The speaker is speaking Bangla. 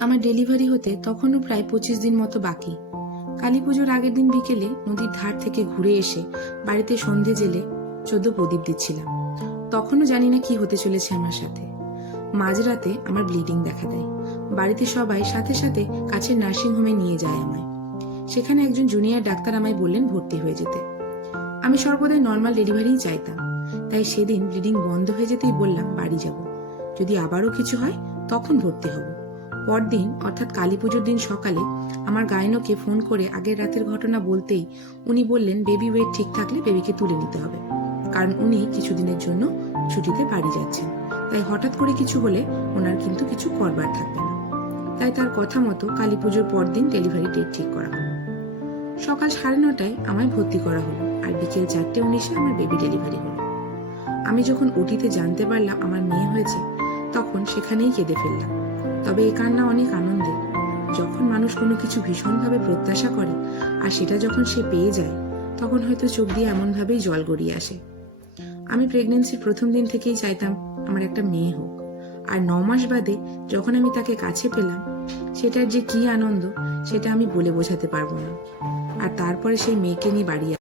আমার ডেলিভারি হতে তখনও প্রায় পঁচিশ দিন মতো বাকি। কালী পুজোর আগের দিন বিকেলে নদীর ধার থেকে ঘুরে এসে বাড়িতে সন্ধে জেলে চোদ্দ প্রদীপ দিচ্ছিলাম। তখনও জানি না কি হতে চলেছে আমার সাথে। মাঝরাতে আমার ব্লিডিং দেখা দেয়। বাড়িতে সবাই সাথে সাথে কাছের নার্সিংহোমে নিয়ে যায় আমায়। সেখানে একজন জুনিয়র ডাক্তার আমায় বললেন ভর্তি হয়ে যেতে। আমি সর্বদাই নর্মাল ডেলিভারিই চাইতাম। তাই সেদিন ব্লিডিং বন্ধ হয়ে যেতেই বললাম, বাড়ি যাব। যদি আবারও কিছু হয়, তখন ভর্তি হব। পরদিন, অর্থাৎ কালী পুজোর দিন সকালে, আমার গায়নকে ফোন করে আগের রাতের ঘটনা বলতেই উনি বললেন, বেবি ওয়েট ঠিক থাকলে বেবিকে তুলে নিতে হবে। কারণ উনি কিছুদিনের জন্য ছুটিতে বাড়ি যাচ্ছেন। তাই হঠাৎ করে কিছু হলে ওনার কিন্তু কিছু করবার থাকবে না। তাই তার কথা মতো কালী পুজোর পরদিন ডেলিভারি ডেট ঠিক করা হলো। সকাল সাড়ে নটায় আমায় ভর্তি করা হলো আর বিকেল চারটে উনিশে আমার বেবি ডেলিভারি হলো। আমি যখন ওটিতে জানতে পারলাম আমার মেয়ে হয়েছে, তখন সেখানেই কেঁদে ফেললাম। তবে এ কান্না অনেক আনন্দের যখন মানুষ কোনো কিছু ভীষণভাবে প্রত্যাশা করে আর সেটা যখন সে পেয়ে যায়, তখন হয়তো চোখ দিয়ে এমনভাবেই জল গড়িয়ে আসে। আমি প্রেগনেন্সির প্রথম দিন থেকেই চাইতাম আমার একটা মেয়ে হোক। আর ন মাস বাদে যখন আমি তাকে কাছে পেলাম, সেটার যে কি আনন্দ, সেটা আমি বলে বোঝাতে পারব না। আর তারপরে সেই মেয়েকে নিয়ে বাড়ি